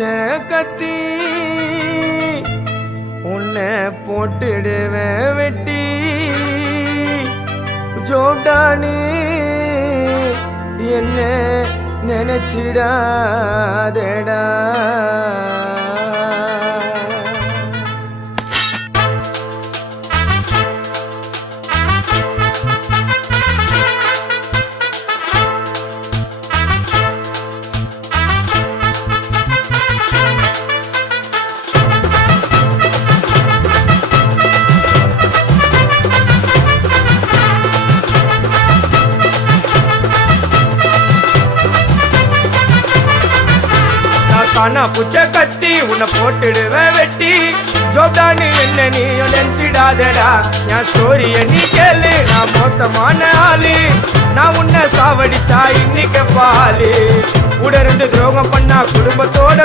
புச்ச கத்தி உன்னை போட்டுடுவேன் வெட்டி ஜோடானு என்ன நினைச்சிடாதடா. கானா புச்ச கத்தி உன்னை போட்டுடுவேன் வெட்டி ஜோதானு என்ன நீ நினைச்சிடாதடா. என் ஸ்டோரிய நீ கேளு, நான் மோசமான ஆளு. நான் உன்னை சாவடிச்சா இன்னைக்கு பாலு கூட 2 துரோகம் பண்ணா குடும்பத்தோட